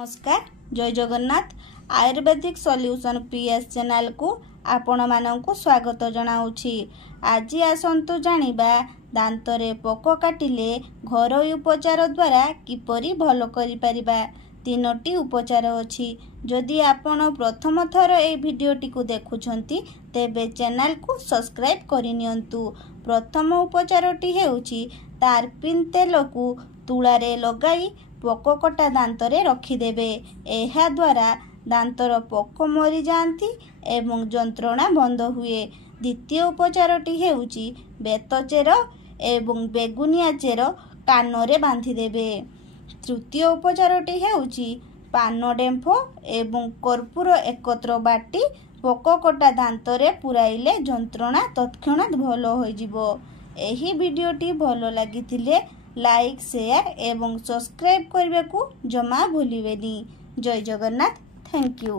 नमस्कार जय Jagannath Ayurvedic solution PS channel को आपण मानक स्वागत जनाऊँगी। आज आसतु जानिबा दांतरे पोक काटिले घरोई उपचार द्वारा किपरि भल करि परिबा। तीनोटी उपचार अछि। जदि आपण प्रथम थर ए भिडियोटी को देखुछंती तेबे चैनल को सब्सक्राइब करिनियंतु। प्रथम उपचारटी हेउची तारपिन तेल को तुलारे लगाई पोककटा दांतरे रखिदेबे। एहा द्वारा दांतर पोक मरी जाती एवं जंत्रणा बंद हुए। द्वितीय उपचारटी हेउची बेत चेर एवं बेगुनिया चेर कानरे बांधिदेबे। तृतीय उपचारटी हेउची पान डेंफ एवं कर्पूर एकत्र बाटी पोककटा दांतरे पुराइले जंत्रणा तत्क्षणात भल होइजिबो। एही वीडियोटी भल लागिथिले लाइक शेयर एवं सब्सक्राइब करने को जमा भूलिबेनी। जय जगन्नाथ। Thank you.